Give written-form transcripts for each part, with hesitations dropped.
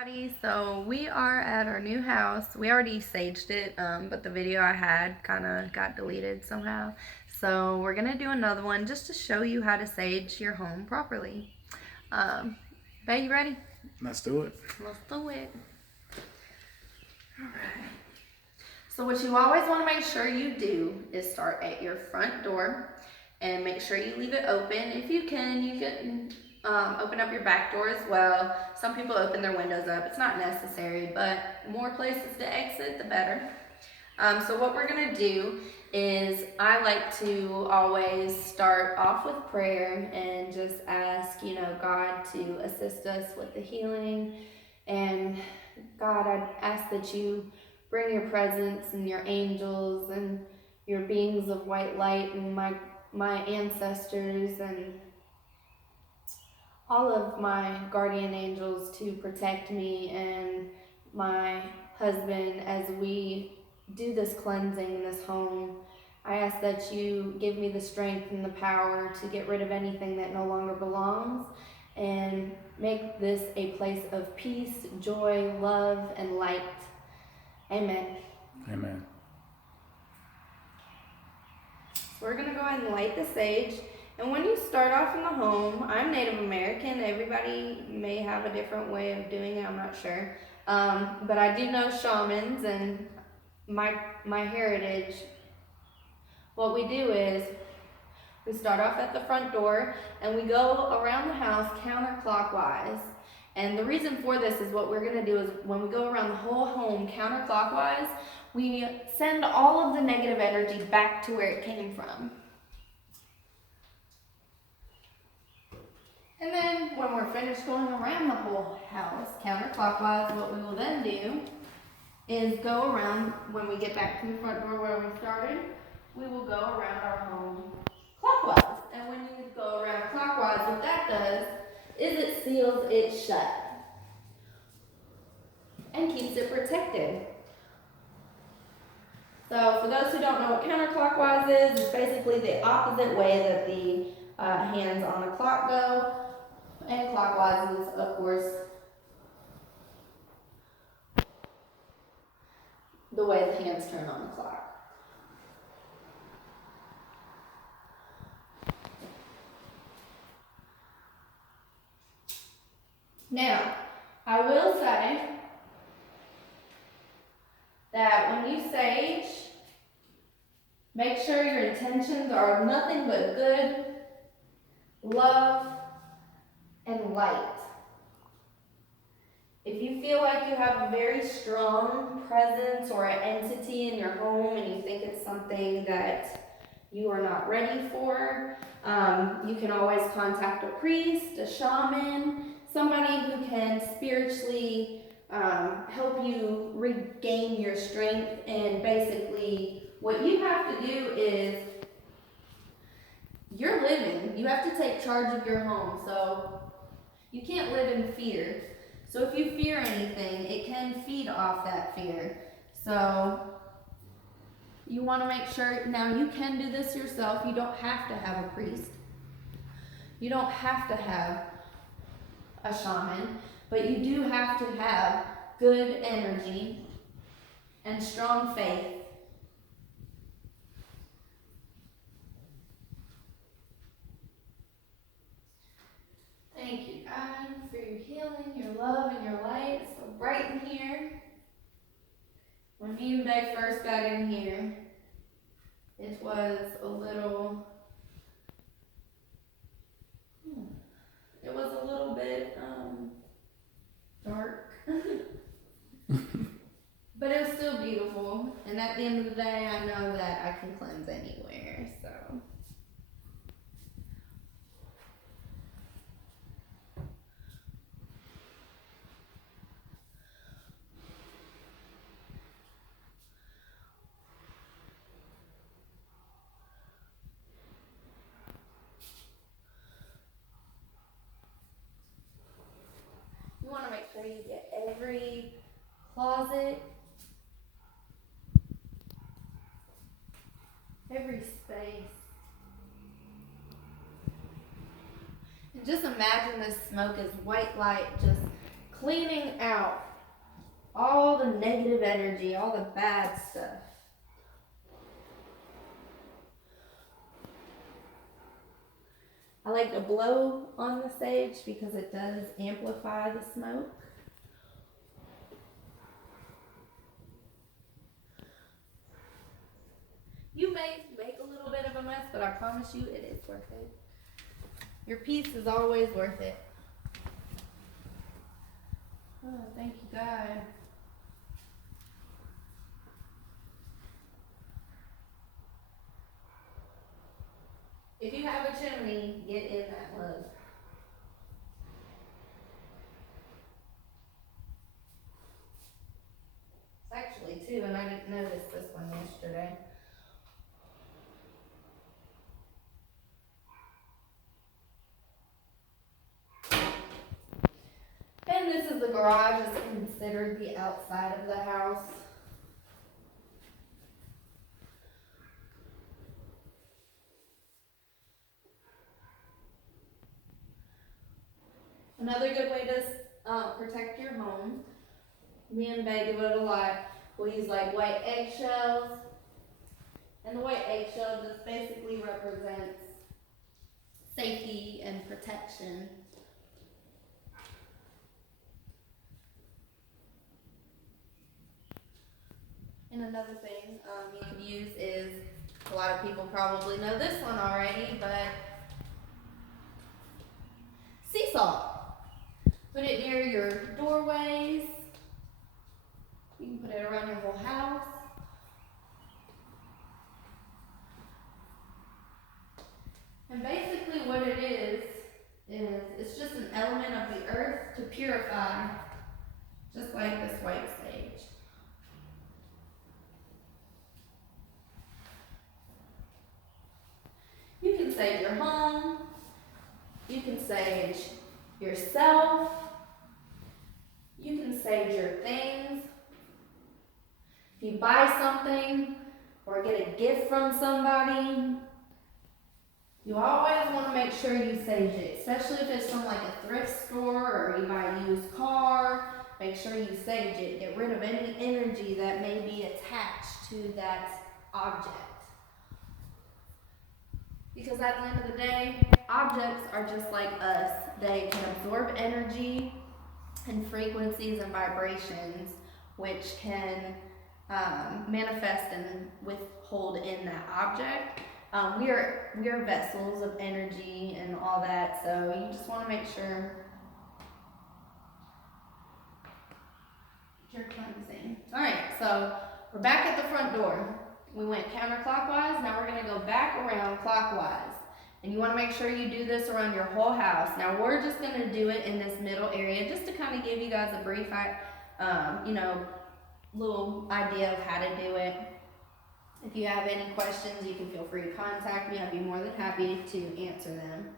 Everybody, so we are at our new house. We already saged it, but the video I had kind of got deleted somehow. So we're gonna do another one just to show you how to sage your home properly. Babe, you ready? Let's do it. Let's do it. Alright. So what you always want to make sure you do is start at your front door and make sure you leave it open. If you can open up your back door as well. Some people open their windows up. It's not necessary, but the more places to exit, the better. So what we're gonna do is I like to always start off with prayer and just ask, God to assist us with the healing. And God, I ask that you bring your presence and your angels and your beings of white light and my ancestors and all of my guardian angels to protect me and my husband as we do this cleansing in this home. I ask that you give me the strength and the power to get rid of anything that no longer belongs and make this a place of peace, joy, love, and light. Amen. Amen. We're going to go ahead and light the sage. And when you start off in the home, I'm Native American. Everybody may have a different way of doing it. I'm not sure. But I do know shamans and my heritage. What we do is we start off at the front door and we go around the house counterclockwise. And the reason for this is what we're going to do is when we go around the whole home counterclockwise, we send all of the negative energy back to where it came from. And then when we're finished going around the whole house counterclockwise, what we will then do is go around, when we get back to the front door where we started, we will go around our home clockwise. And when you go around clockwise, what that does is it seals it shut and keeps it protected. So for those who don't know what counterclockwise is, it's basically the opposite way that the hands on the clock go. And clockwise is, of course, the way the hands turn on the clock. Now, I will say that when you sage, make sure your intentions are nothing but good, love, and light. If you feel like you have a very strong presence or an entity in your home and you think it's something that you are not ready for, you can always contact a priest, a shaman, somebody who can spiritually help you regain your strength. And basically what you have to do is, you're living, you have to take charge of your home. So you can't live in fear. So if you fear anything, it can feed off that fear. So you want to make sure, now you can do this yourself. You don't have to have a priest. You don't have to have a shaman, but you do have to have good energy and strong faith. Thank you, God, for your healing, your love, and your light. It's so bright in here. When me and Beck first got in here, it was a little bit dark. But it was still beautiful. And at the end of the day, I know that I can cleanse anywhere, so. You want to make sure you get every closet, every space. And just imagine this smoke as white light just cleaning out all the negative energy, all the bad stuff. I like to blow on the sage because it does amplify the smoke. You may make a little bit of a mess, but I promise you it is worth it. Your peace is always worth it. Oh, thank you, God. If you have a chimney, get in that mug. It's actually two, and I didn't notice this one yesterday. And this is the garage. It's considered the outside of the house. Another good way to protect your home, me and Bay do it a lot. We'll use like white eggshells. And the white eggshell just basically represents safety and protection. And another thing you can use is, a lot of people probably know this one already, but sea salt. Put it near your doorways. You can put it around your whole house. And basically what it is it's just an element of the earth to purify, just like this white sage. You can sage your home. You can sage yourself. You can sage your things. If you buy something or get a gift from somebody, you always want to make sure you sage it, especially if it's from like a thrift store or you buy a used car. Make sure you sage it. Get rid of any energy that may be attached to that object. Because at the end of the day, objects are just like us. They can absorb energy and frequencies and vibrations, which can manifest and withhold in that object. We are vessels of energy and all that, so you just want to make sure you're cleansing. All right, so we're back at the front door. We went counterclockwise. Now we're going to go back around clockwise. And you want to make sure you do this around your whole house. Now we're just going to do it in this middle area just to kind of give you guys a brief, little idea of how to do it. If you have any questions, you can feel free to contact me. I'd be more than happy to answer them.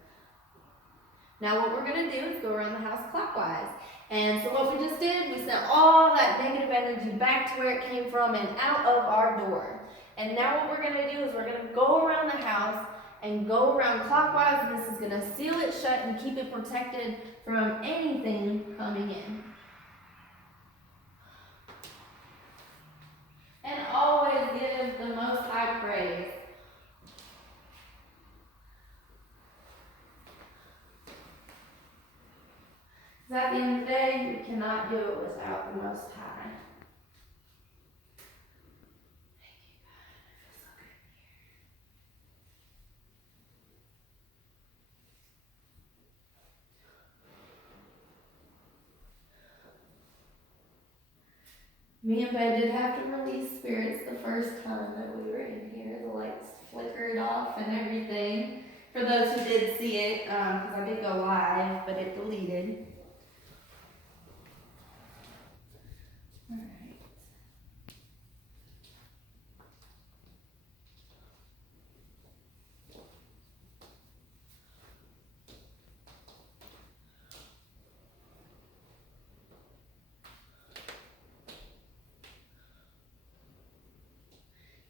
Now what we're going to do is go around the house clockwise. And so what we just did, we sent all that negative energy back to where it came from and out of our door. And now what we're going to do is we're going to go around the house and go around clockwise, and this is going to seal it shut and keep it protected from anything coming in. And always give the Most High praise. Because at the end of the day, we cannot do it without the Most High. Me and Ben did have to release spirits the first time that we were in here. The lights flickered off and everything. For those who did see it, because I did go live, but it deleted. All right.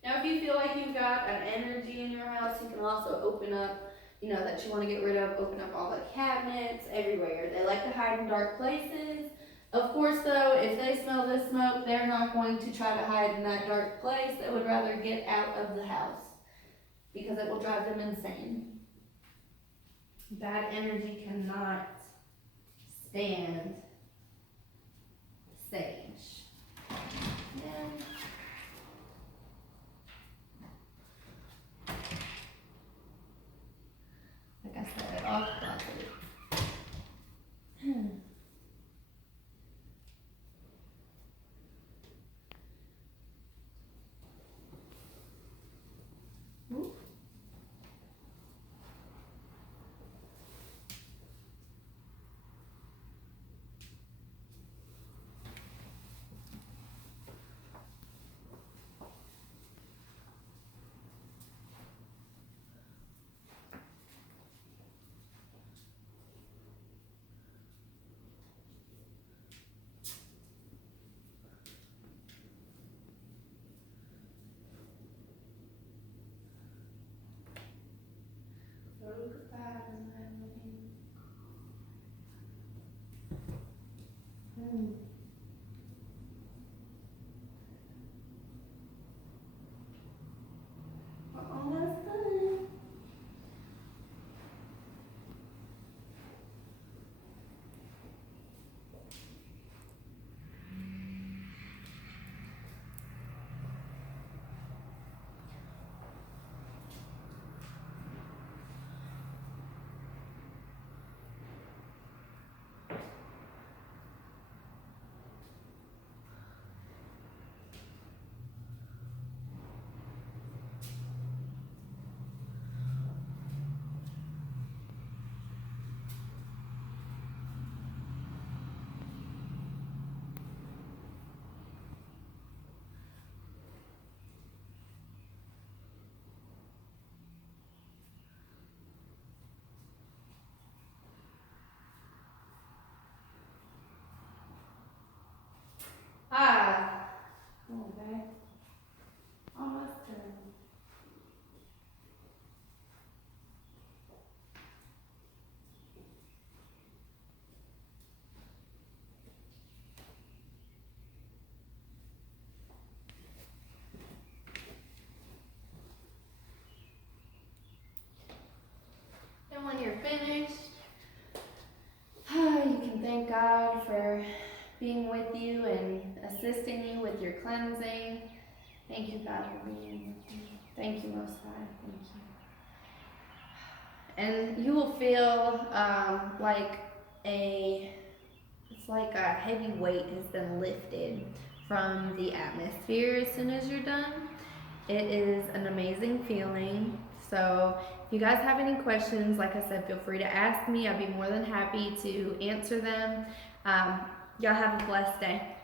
Now, if you feel like you've got an energy in your house, you can also open up, that you want to get rid of, open up all the cabinets everywhere. They like to hide in dark places. Of course, though, if they smell the smoke, they're not going to try to hide in that dark place. They would rather get out of the house because it will drive them insane. Bad energy cannot stand sage. And like I said, it all closet. We're almost done. Ah, okay. Almost done. And when you're finished, you can thank God for being with you and assisting you with your cleansing. Thank you, God, for being with me. Thank you, Most High. Thank you. And you will feel it's like a heavy weight has been lifted from the atmosphere as soon as you're done. It is an amazing feeling. So if you guys have any questions, like I said, feel free to ask me. I'd be more than happy to answer them. Y'all have a blessed day.